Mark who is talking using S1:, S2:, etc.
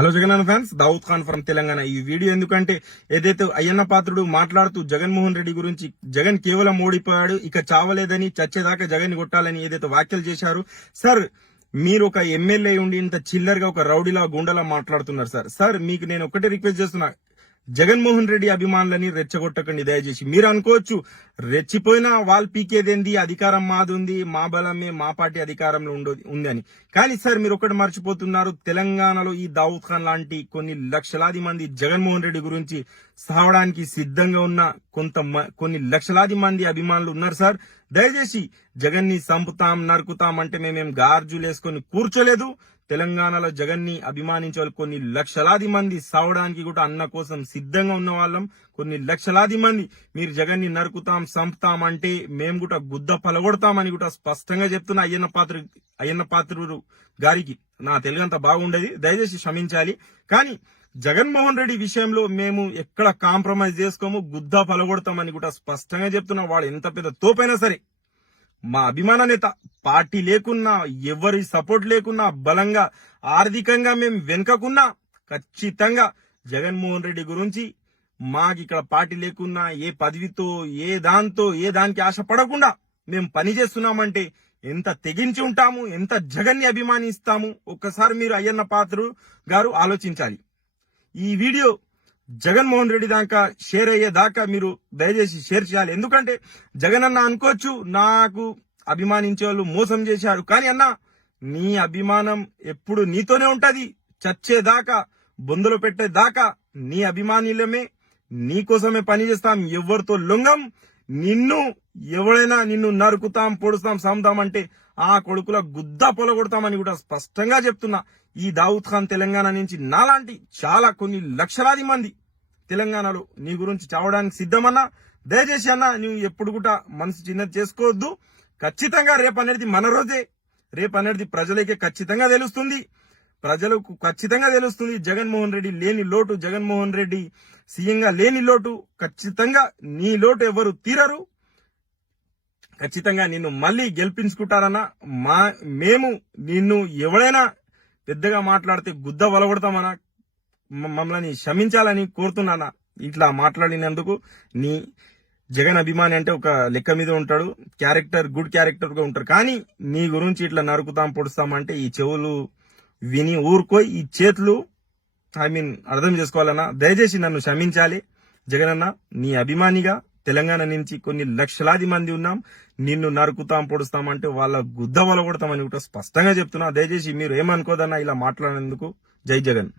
S1: Hello Jagan fans Dawood Khan from Telangana. ఈ video ఎందుకంటే ఏదైతే అయ్యన్న పాత్రుడు మాట్లాడుతూ జగన్మోహన్ రెడ్డి గురించి జగన్ కేవలం ఓడిపోయాడు ఇక చావలేదని చచ్చేదాకా జగన్ కొట్టాలని ఏదైతే వ్యాఖ్యలు చేశారు సార్ మీరు ఒక ఎమ్మెల్యే ఉండి ఇంత చిల్లరగా ఒక రౌడీలా గుండెలా మాట్లాడుతున్నారు సార్. సార్ మీకు నేను ఒకటే రిక్వెస్ట్ చేస్తున్నా జగన్మోహన్ రెడ్డి అభిమానులని రెచ్చగొట్టకండి దయచేసి. మీరు అనుకోవచ్చు రెచ్చిపోయిన వాళ్ళు పీకేదేంది అధికారం మాదుంది మా బలమే మా పార్టీ అధికారంలో ఉండదు ఉందని. కానీ సార్ మీరు ఒకటి మర్చిపోతున్నారు తెలంగాణలో ఈ దావుద్ ఖాన్ లాంటి కొన్ని లక్షలాది మంది జగన్మోహన్ రెడ్డి గురించి సావడానికి సిద్ధంగా ఉన్న కొంత మ- కొన్ని లక్షలాది మంది అభిమానులు ఉన్నారు సార్. దయచేసి జగన్ని చంపుతాం సంపుతాం నరుకుతాం అంటే మేమేం గార్జులేసుకొని కూర్చోలేదు. తెలంగాణలో జగన్ని అభిమానించే వాళ్ళు కొన్ని లక్షలాది మంది సావడానికి కూడా అన్న కోసం సిద్ధంగా ఉన్న వాళ్ళం కొన్ని లక్షలాది మంది మీరు జగన్ని నరుకుతాం సంపుతాం అంటే మేము కూడా గుద్ద పలగొడతామని కూడా స్పష్టంగా చెప్తున్న అయ్యన్న పాత్ర అయ్యన్న పాత్రుడు గారికి నా తెలుగు అంత బాగుండేది. దయచేసి క్షమించాలి. కానీ జగన్మోహన్ రెడ్డి విషయంలో మేము ఎక్కడ కాంప్రమైజ్ చేసుకోము గుద్ద పలగొడతామని కూడా స్పష్టంగా చెప్తున్నా వాడు ఎంత పెద్ద తోపైనా సరే మా అభిమాన నేత పార్టీ లేకున్నా ఎవరి సపోర్ట్ లేకున్నా బలంగా ఆర్థికంగా మేము వెనుకకున్నా ఖచ్చితంగా జగన్మోహన్ రెడ్డి గురించి మాకు ఇక్కడ పార్టీ లేకున్నా ఏ పదవితో ఏ దాంతో ఏ దానికి ఆశ పడకుండా మేము పని చేస్తున్నామంటే ఎంత తెగించి ఉంటాము ఎంత జగన్ని అభిమానిస్తాము ఒక్కసారి మీరు అయ్యన్న పాత్రు గారు ఆలోచించాలి. ఈ వీడియో జగన్మోహన్ రెడ్డి దాకా షేర్ అయ్యే దాకా మీరు దయచేసి షేర్ చేయాలి. ఎందుకంటే జగన్ అన్న అనుకోవచ్చు నాకు అభిమానించే వాళ్ళు మోసం చేశారు. కానీ అన్న నీ అభిమానం ఎప్పుడు నీతోనే ఉంటది. చచ్చేదాకా బొందలు పెట్టేదాకా నీ అభిమానులమే నీకోసమే పనిచేస్తాం పని చేస్తాం. ఎవరితో లొంగం? నిన్ను ఎవడైనా నిన్ను నరుకుతాం పొడుస్తాం సాముతాం అంటే ఆ కొడుకుల గుద్ద పొలగొడతామని కూడా స్పష్టంగా చెప్తున్నా. ఈ దావుద్ ఖాన్ తెలంగాణ నుంచి నాలాంటి చాలా కొన్ని లక్షలాది మంది తెలంగాణలో నీ గురించి చావడానికి సిద్ధమన్నా దయచేసి అన్న నువ్వు ఎప్పుడు కూడా మనసు చిన్నది చేసుకోవద్దు. ఖచ్చితంగా రేపు అనేది మన రోజే. రేపు అనేది ప్రజలకే ఖచ్చితంగా తెలుస్తుంది. ప్రజలకు ఖచ్చితంగా తెలుస్తుంది జగన్మోహన్ రెడ్డి లేని లోటు జగన్మోహన్ రెడ్డి సీఎంగా లేని లోటు. ఖచ్చితంగా నీ లోటు ఎవరు తీరరు. ఖచ్చితంగా నిన్ను మళ్ళీ గెలిపించుకుంటారన్నా మా మేము నిన్ను ఎవడైనా పెద్దగా మాట్లాడితే గుద్ద వలగొడతామన్నా మమ్మల్ని క్షమించాలని కోరుతున్నానా ఇట్లా మాట్లాడినందుకు నీ జగన్ అభిమాని అంటే ఒక లెక్క మీద ఉంటాడు క్యారెక్టర్ గుడ్ క్యారెక్టర్గా ఉంటారు కానీ నీ గురించి ఇట్లా నరుకుతాం పొడుస్తాం అంటే ఈ చెవులు విని ఊరుకోయి ఈ చేతులు ఐ మీన్ అర్థం చేసుకోవాలన్నా దయచేసి నన్ను క్షమించాలి. జగనన్న నీ అభిమానిగా తెలంగాణ నుంచి కొన్ని లక్షలాది మంది ఉన్నాం నిన్ను నరుకుతాం పొడుస్తాం అంటే వాళ్ళ గుద్ద వలగొడతామని కూడా స్పష్టంగా చెప్తున్నా. దయచేసి మీరు ఏమనుకోదన్నా ఇలా మాట్లాడినందుకు జై జగన్.